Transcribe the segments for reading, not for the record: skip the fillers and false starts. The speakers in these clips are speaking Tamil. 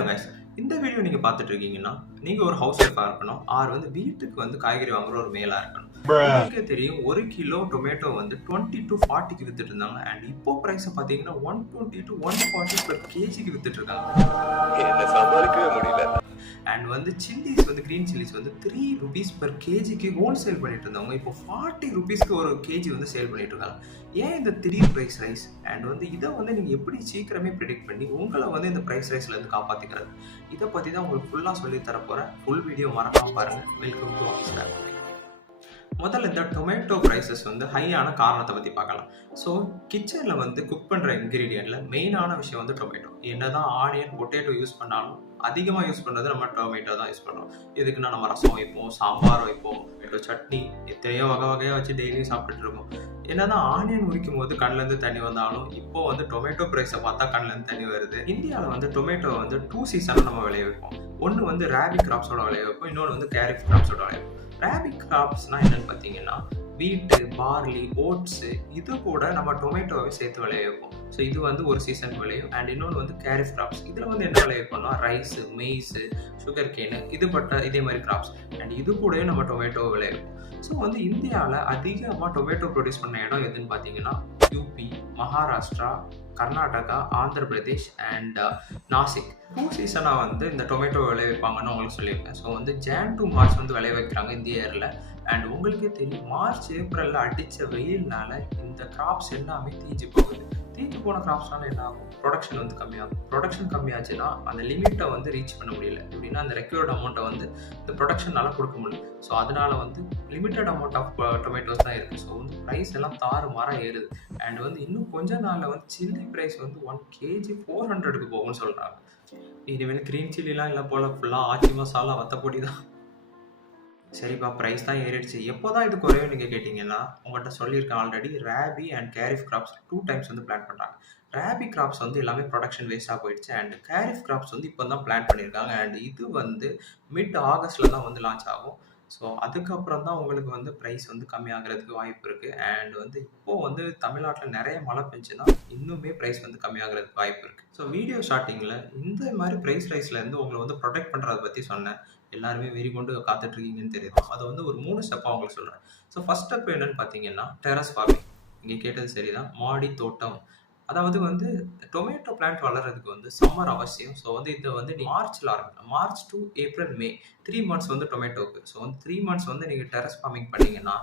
ஹலோ கைஸ், இந்த வீடியோ நீங்கள் பார்த்துட்டு இருக்கீங்கன்னா நீங்கள் ஒரு ஹவுஸ் ஒய்ஃபாக இருக்கணும், ஆர் வந்து வீட்டுக்கு வந்து காய்கறி வாங்குற ஒரு மேலாக இருக்கணும். உங்களுக்கே தெரியும், 1 கிலோ டொமேட்டோ வந்து 20 to 40க்கு வித்துட்டு இருந்தாங்க. அண்ட் இப்போ ப்ரைஸ் பார்த்தீங்கன்னா 120 to 140 per கேஜிக்கு வித்துட்டு இருக்காங்க. என்ன சமாளிக்கவே முடியல. அண்ட் வந்து சில்லிஸ் வந்து கிரீன் சில்லிஸ் வந்து 3 rupees per கேஜிக்கு ஹோல்சேல் பண்ணிட்டு இருந்தவங்க இப்போ 40 rupeesக்கு ஒரு கேஜி வந்து சேல் பண்ணிட்டு இருக்காங்க. ஏன் இந்த திடீர் ப்ரைஸ் ரைஸ்? அண்ட் வந்து இதை வந்து நீங்கள் எப்படி சீக்கிரமே ப்ரிடிக்ட் பண்ணி உங்களை வந்து இந்த ப்ரைஸ் ரைஸ்லேருந்து காப்பாற்றிக்கிறது, இதை பற்றி தான் உங்களுக்கு ஃபுல்லாக சொல்லி தரப்போகிறேன். ஃபுல் வீடியோ மறக்காம பாருங்கள். Welcome to office. முதல்ல இந்த டொமேட்டோ ப்ரைஸஸ் வந்து ஹையான காரணத்தை பற்றி பார்க்கலாம். ஸோ கிச்சனில் வந்து குக் பண்ணுற இன்க்ரீடியண்ட்டில் மெயினான விஷயம் வந்து டொமேட்டோ. என்ன தான் ஆனியன் பொட்டேட்டோ யூஸ் பண்ணாலும் அதிகமாக யூஸ் பண்ணுறது நம்ம டொமேட்டோ தான் யூஸ் பண்ணுறோம். இதுக்குன்னா நம்ம ரசம் வைப்போம், சாம்பார் வைப்போம், டொமேட்டோ சட்னி, எத்தனையோ வகையாக வச்சு டெய்லியும் சாப்பிட்டுட்டு இருக்கோம். என்ன தான் ஆனியன் உரிக்கும் போது கண்ணிலேருந்து தண்ணி வந்தாலும் இப்போ வந்து டொமேட்டோ ப்ரைஸை பார்த்தா கண்ணிலேருந்து தண்ணி வருது. இந்தியாவில் வந்து டொமேட்டோ வந்து 2 சீசனில் நம்ம விளைய வைப்போம். ஒன்று வந்து ராபி கிராப்ஸோட விளைய வைப்போம், இன்னொன்று வந்து கேரிஃப் கிராப்ஸோட விளைய வைப்போம். ராபி கிராப்ஸ்னால் என்னென்னு பார்த்தீங்கன்னா வீட்டு, பார்லி, ஓட்ஸு, இது கூட நம்ம டொமேட்டோவை சேர்த்து விளைய வைப்போம். ஸோ இது வந்து ஒரு சீசன் விளையும். அண்ட் இன்னொன்று வந்து கேரிஃப் கிராப்ஸ். இதில் வந்து என்ன விளைய வைப்போம்னா ரைஸு, மெய்ஸு, சுகர் கேனு, இதே மாதிரி கிராப்ஸ். அண்ட் இது கூடயும் நம்ம டொமேட்டோவை விளைய வைப்போம். ஸோ வந்து இந்தியாவில் அதிகமாக டொமேட்டோ ப்ரொடியூஸ் பண்ண இடம் எதுன்னு பார்த்தீங்கன்னா யூபி, மகாராஷ்டிரா, கர்நாடகா, ஆந்திர பிரதேஷ் அண்ட் நாசிக். 2 சீசனாக வந்து இந்த டொமேட்டோ விளைய வைப்பாங்கன்னு உங்களுக்கு சொல்லியிருக்கேன். ஸோ வந்து ஜான் டு மார்ச் வந்து விளைய வைக்கிறாங்க இந்த இயரில். அண்ட் உங்களுக்கே தெரியும், மார்ச் ஏப்ரலில் அடித்த வெயில்னால இந்த கிராப்ஸ் எல்லாமே தீஞ்சு போகுது. தீஞ்சு போன கிராப்ஸ்னால என்ன ஆகும்? ப்ரொடக்ஷன் வந்து கம்மியாகும். ப்ரொடக்ஷன் கம்மியாச்சுன்னா அந்த லிமிட்டை வந்து ரீச் பண்ண முடியல. எப்படின்னா அந்த ரெக்யூர்ட் அமௌண்ட்டை வந்து இந்த ப்ரொடக்ஷனால் கொடுக்க முடியல. ஸோ அதனால் வந்து லிமிட்டட் அமௌண்ட் ஆஃப் டொமேட்டோஸ் தான் இருக்குது. ஸோ வந்து ப்ரைஸ் எல்லாம் தாறுமாறாக ஏறுது. அண்ட் வந்து இன்னும் கொஞ்ச நாளில் வந்து சில்லி ப்ரைஸ் வந்து 1 kg 400க்கு போகும்னு சொல்கிறாங்க. இனிமேல் க்ரீன் சில்லிலாம் இல்லை போல், ஃபுல்லாக ஆச்சி மசாலா வத்தப்பொடி தான். சரிப்பா, ப்ரைஸ் தான் ஏறிடுச்சு, எப்போ தான் இது குறையும் நீங்கள் கேட்டிங்கன்னா உங்கள்கிட்ட சொல்லியிருக்கேன் already. Rabi and kharif crops 2 times வந்து பிளான் பண்ணுறாங்க. ராபி கிராப்ஸ் வந்து எல்லாமே ப்ரொடக்ஷன் வேஸ்ட்டாக போயிடுச்சு. அண்ட் கேரிஃப் கிராப்ஸ் வந்து இப்போ தான் பிளான் பண்ணியிருக்காங்க. அண்ட் இது வந்து மிட் ஆகஸ்ட்டில் தான் வந்து லான்ச் ஆகும். ஸோ அதுக்கப்புறம் தான் உங்களுக்கு வந்து ப்ரைஸ் வந்து கம்மியாகிறதுக்கு வாய்ப்பு இருக்குது. அண்ட் வந்து இப்போது வந்து தமிழ்நாட்டில் நிறைய மழை பெஞ்சுன்னா இன்னுமே ப்ரைஸ் வந்து கம்மியாகிறதுக்கு வாய்ப்பு இருக்குது. ஸோ வீடியோ ஸ்டார்டிங்கில் இந்த மாதிரி ப்ரைஸ் ரைஸ்லேருந்து உங்களை வந்து ப்ரொடெக்ட் பண்ணுறதை பற்றி சொன்னேன். எல்லாருமே வெறி கொண்டு காத்துட்ருக்கீங்கன்னு தெரியுது. அதை வந்து ஒரு 3 ஸ்டெப்பாக உங்களுக்கு சொல்கிறேன். ஸோ ஃபஸ்ட் ஸ்டெப் என்னென்னு பார்த்தீங்கன்னா டெரஸ் ஃபார்மிங். இங்கே கேட்டது சரி தான், மாடி தோட்டம். அதாவது வந்து டொமேட்டோ பிளான்ட் வளர்கிறதுக்கு வந்து சம்மர் அவசியம். ஸோ வந்து இதை வந்து மார்ச்சில் ஆரம்பிக்கலாம். March to April, May 3 months வந்து டொமேட்டோவுக்கு. ஸோ வந்து 3 months வந்து நீங்கள் டெரஸ் ஃபார்மிங் பண்ணிங்கன்னா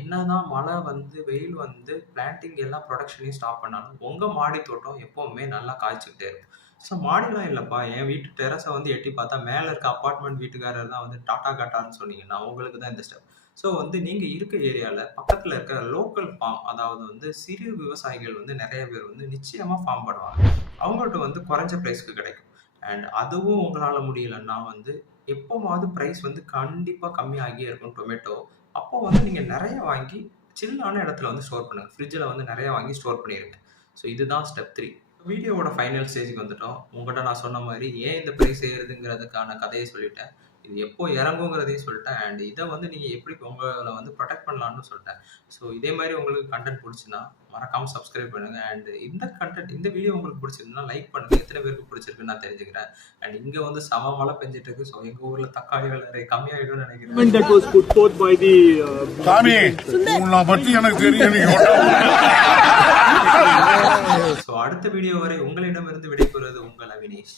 என்ன தான் மழை வந்து வெயில் வந்து பிளான்டிங் எல்லாம் ப்ரொடக்ஷனையும் ஸ்டாப் பண்ணாலும் உங்கள் மாடி தோட்டம் எப்போவுமே நல்லா காய்ச்சிக்கிட்டே இருக்கும். ஸோ மாடிலாம் இல்லைப்பா, என் வீட்டு டெரஸை வந்து எட்டி பார்த்தா மேலே இருக்க அப்பார்ட்மெண்ட் வீட்டுக்காரர் தான் வந்து டாட்டா காட்டான்னு சொன்னீங்கன்னா உங்களுக்கு தான் இந்த ஸ்டெப். ஸோ வந்து நீங்கள் இருக்க ஏரியாவில் பக்கத்தில் இருக்க லோக்கல் ஃபார்ம், அதாவது வந்து சிறு விவசாயிகள் வந்து நிறைய பேர் வந்து நிச்சயமாக ஃபார்ம் பண்ணுவாங்க. அவங்கள்ட்ட வந்து குறைஞ்ச ப்ரைஸ்க்கு கிடைக்கும். அண்ட் அதுவும் உங்களால் முடியலன்னா வந்து எப்போவாவது ப்ரைஸ் வந்து கண்டிப்பாக கம்மியாகியே இருக்கும் டொமேட்டோ. அப்போ வந்து நீங்கள் நிறைய வாங்கி சில்லான இடத்துல வந்து ஸ்டோர் பண்ணுங்கள். ஃப்ரிட்ஜில் வந்து நிறைய வாங்கி ஸ்டோர் பண்ணிடுங்க. ஸோ இதுதான் ஸ்டெப் 3. வீடியோவோட ஃபைனல் ஸ்டேஜுக்கு வந்துட்டோம். உங்கள்கிட்ட நான் சொன்ன மாதிரி ஏன் இந்த ப்ரைஸ் ஏறுதுங்கிறதுக்கான கதையை சொல்லிட்டேன். இது எப்போ இறங்குங்கிறதையும் சொல்லிட்டேன். அண்ட் இதை வந்து நீங்கள் எப்படி உங்களை வந்து ப்ரொடெக்ட் பண்ணலான்னு சொல்லிட்டேன். ஸோ இதே மாதிரி உங்களுக்கு கண்டென்ட் பிடிச்சுன்னா மறக்காமல் சப்ஸ்கிரைப் பண்ணுங்கள். அண்ட் இந்த வீடியோ உங்களுக்கு பிடிச்சிருந்தா லைக் பண்ணுங்கள். எத்தனை பேருக்கு பிடிச்சிருக்குன்னு நான் தெரிஞ்சுக்கிறேன். அண்ட் இங்கே வந்து சம மழை பெஞ்சிட்டு இருக்கு. ஸோ எங்கள் ஊரில் தக்காளி விலை கம்மியாகிடும்னு நினைக்கிறேன். ஸோ அடுத்த வீடியோ வரை உங்களிடமிருந்து விடைபெறுவது உங்கள் அவினேஷ்.